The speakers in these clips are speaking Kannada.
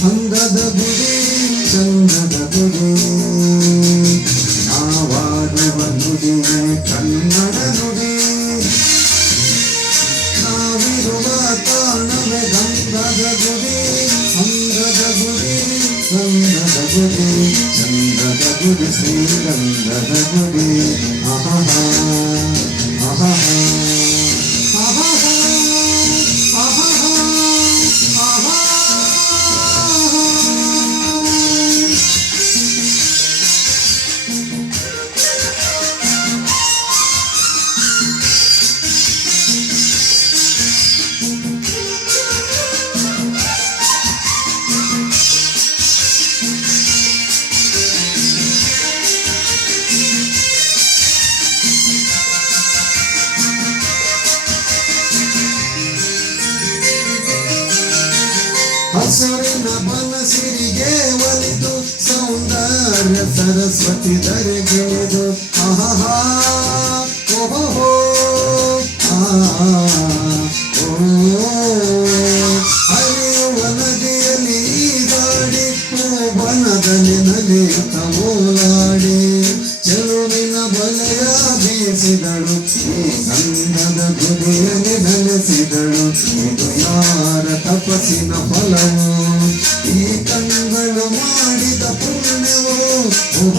ಅಂದದ ಗುಡಿ ಚಂದದ ಗುಡಿ ನಾವಾಡುವ ನುಡಿಯೇ ಕನ್ನಡ ನುಡಿ ನಾವಿರುವ ತಾಣವೇ ಗಂಧದ ಗುಡಿ ಅಂದದ ಗುಡಿ ಚಂದದ ಗುಡಿ ಚಂದದ ಗುಡಿ ಶ್ರೀಗಂಧದ ಗುಡಿ ಆಹಾ ಆಹಾ ಹಸುರಿನ ಬನಸಿರಿಗೆ ಒಲಿದು ಸೌಂದರ್ಯ ಸರಸ್ವತಿ ಧರೆಗಿಳಿದು ಆಹಾ ಓಹೋ ಹರಿಯುವ ನದಿಯಲ್ಲಿ ಈದಾಡಿ ಬನದಲ್ಲಿ ನಲಿಯುತ್ತ ಓಲಾಡಿ ಚೆಲುವಿನ ಬಲೆಯ ಬೀಸಿದಳು ಈ ಗಂಧದ ಗುಡಿಯಲ್ಲಿ ನೆಲೆಸಿದಳು ಇದು ಯಾರ ತಪಸ್ಸಿನ ಫಲವು ಈ ಕಣ್ಣುಗಳು ಮಾಡಿದ ಪುಣ್ಯವು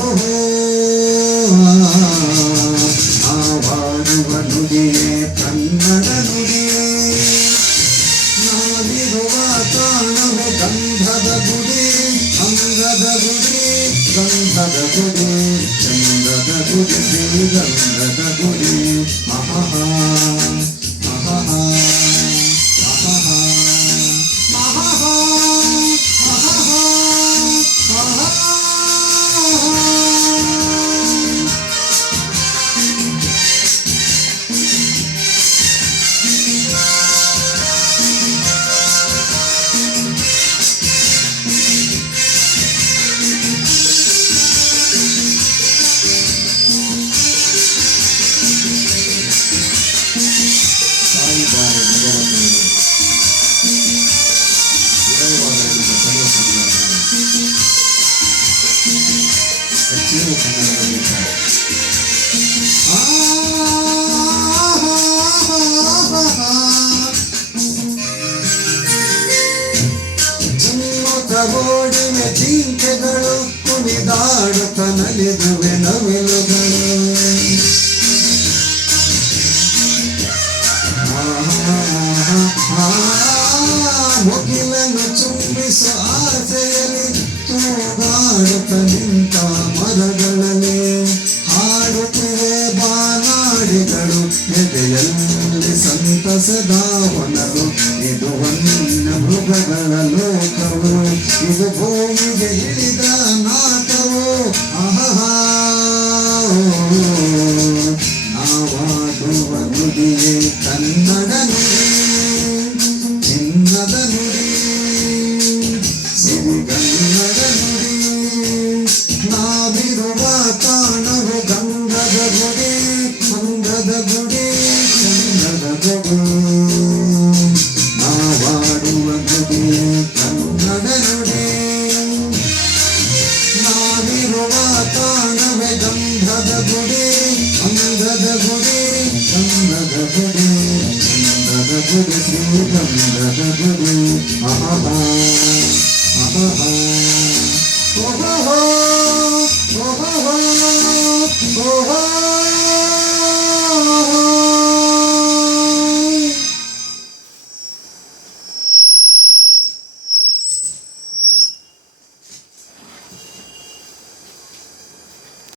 ಓಹೋ ನಾವಾಡುವ ನುಡಿಯೇ ಕನ್ನಡ ನುಡಿಯೇ ನಾವಿರುವ ತಾಣವು ಗಂಧದ ಗುಡಿ ಅಂಗದ ಗುಡಿ ಗಂಧದ ಗುಡಿ ಚಂದದ ಗುಡಿ ಶ್ರೀಗಂಧದ ಗುಡಿ ಆಹಾ ಆಹಾ ಓಡಿವೆ ಜಿಂಕೆಗಳು ಕುಣಿದಾಡುತ್ತ ನಲಿದುವೆ ನವಿಲುಗಳು ಮುಗಿಲನ್ನು ಚುಂಬಿಸೋ ಆಸೆಯಲ್ಲಿ ತೂಗಾಡುತ್ತ ನಿಂತ ಮರಗಳಲ್ಲಿ ಹಾಡುತ್ತಿವೆ ಬಾನಾಡಿಗಳು ಎದೆಯಲ್ಲಿ ಸಂತಸದ ಹೊನಲು ಇದು ವನ್ಯ ಮೃಗಗಳ ಲೋಕವು ಇದು ಭೂಮಿಗೆ ಇಳಿದ ನಾಟವು ಆಹಾ ನಾವಾಡುವ ನುಡಿಯೇ ಕನ್ನಡ ನುಡಿ ಚಿನ್ನದ ನುಡಿ ಸಿರಿಗನ್ನಡ ನುಡಿ ನಾವಿರುವ ತಾಣವು ಗಂಧದ ಗುಡಿ ಅಂಗದ ಗುಡಿ ಚಂದದ ಗುಡಿ ನಾವಾಡುವ ನುಡಿಯೇ ಕನ್ನಡ ನುಡಿ ನಾವಿರುವ ತಾಣವೇ ಗಂಧದ ಗುಡಿ ಅಂಗದ ಗುಡಿ ಚಂದದ ಗುಡಿ ಚಂದದ ಗುಡಿ ಶ್ರೀಗಂಧದ ಗುಡಿ ಆಹಾ ಆಹಾ ಓಹೋ ಓಹೋ ಓಹೋ